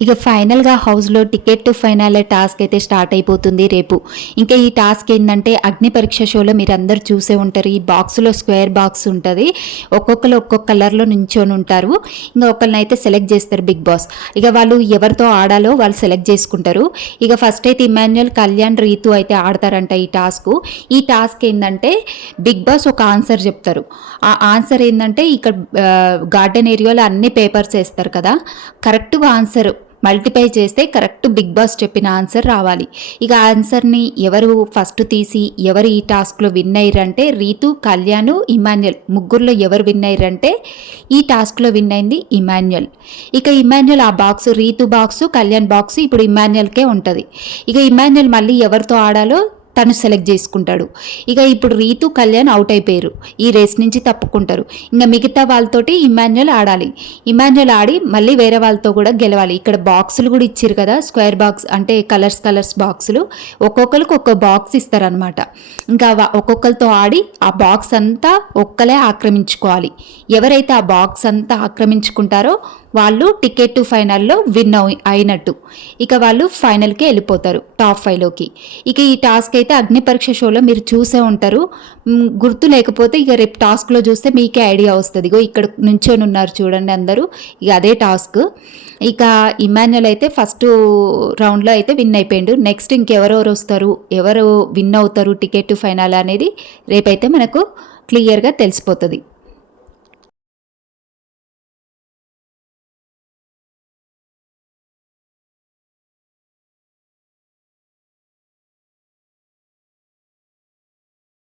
ఇక ఫైనల్‌గా హౌస్‌లో టికెట్ టు ఫైనల్ టాస్క్ అయితే స్టార్ట్ అయిపోతుంది రేపు. ఇంకా ఈ టాస్క్ ఏందంటే అగ్ని పరీక్ష షోలో మీరందరూ చూసే ఉంటారు. ఈ బాక్స్‌లో స్క్వేర్ బాక్స్ ఉంటది. ఒక్కొక్కళ్ళు ఒక్కొక్క కలర్‌లో నించొని ఉంటారు. ఇంక ఒకళ్ళనైతే సెలెక్ట్ చేస్తారు బిగ్ బాస్. ఇక వాళ్ళు ఎవరితో ఆడాలో వాళ్ళు సెలెక్ట్ చేసుకుంటారు. ఇక ఫస్ట్ అయితే ఇమాన్యుయల్, కళ్యాణ్, రీతు అయితే ఆడతారంట ఈ టాస్కు. ఈ టాస్క్ ఏందంటే బిగ్ బాస్ ఒక ఆన్సర్ చెప్తారు. ఆ ఆన్సర్ ఏందంటే ఇక్కడ గార్డెన్ ఏరియాలో అన్ని పేపర్స్ ఏస్తారు కదా! కరెక్ట్‌గా ఆన్సర్ మల్టిప్లై చేస్తే కరెక్ట్ బిగ్ బాస్ చెప్పిన ఆన్సర్ రావాలి. ఇక ఆన్సర్‌ని ఎవరు ఫస్ట్ తీసి ఎవరు ఈ టాస్క్‌లో విన్ అయ్యిరంటే రీతు, కళ్యాణ్, ఇమాన్యుయల్ ముగ్గురిలో ఎవరు విన్ అయ్యిరంటే ఈ టాస్క్‌లో విన్ అయింది ఇమాన్యుయల్. ఇక ఇమాన్యుయల్ ఆ box Rithu box, Kalyan box ఇప్పుడు ఇమాన్యుయల్‌కే ఉంటది. ఇక ఇమాన్యుయల్ మళ్ళీ ఎవరితో ఆడాలో తను సెలెక్ట్ చేసుకుంటాడు. ఇక ఇప్పుడు రీతు, కళ్యాణ్ అవుట్ అయిపోయారు. ఈ రేస్ నుంచి తప్పుకుంటారు. ఇంక మిగతా వాళ్ళతోటి ఇమాన్యుయల్ ఆడాలి. ఇమాన్యుయల్ ఆడి మళ్ళీ వేరే వాళ్ళతో కూడా గెలవాలి. ఇక్కడ బాక్సులు కూడా ఇచ్చిర్రు కదా! స్క్వేర్ బాక్స్ అంటే కలర్స్ బాక్సులు. ఒక్కొక్కరికి ఒక్కో బాక్స్ ఇస్తారనమాట. ఇంకా ఒక్కొక్కరితో ఆడి ఆ బాక్స్ అంతా ఒక్కలే ఆక్రమించుకోవాలి. ఎవరైతే ఆ బాక్స్ అంతా ఆక్రమించుకుంటారో వాళ్ళు టికెట్ టు ఫైనల్లో విన్ అయినట్టు. ఇక వాళ్ళు ఫైనల్‌కి వెళ్ళిపోతారు టాప్ 5లోకి. ఇక ఈ టాస్క్ అయితే అగ్ని పరీక్ష షోలో మీరు చూసే ఉంటారు. గుర్తు లేకపోతే ఇక రేపు టాస్క్‌లో చూస్తే మీకే ఐడియా వస్తది. ఇగో ఇక్కడ నుంచొని ఉన్నారు చూడండి అందరూ. ఇక అదే టాస్క్. ఇక ఇమాన్యుయల్ అయితే ఫస్ట్ రౌండ్‌లో అయితే విన్ అయిపోయిండు. నెక్స్ట్ ఇంకెవరెవరు వస్తారు, ఎవరు విన్ అవుతారు టికెట్ టు ఫైనల్ అనేది రేపైతే మనకు క్లియర్‌గా తెలిసిపోతది.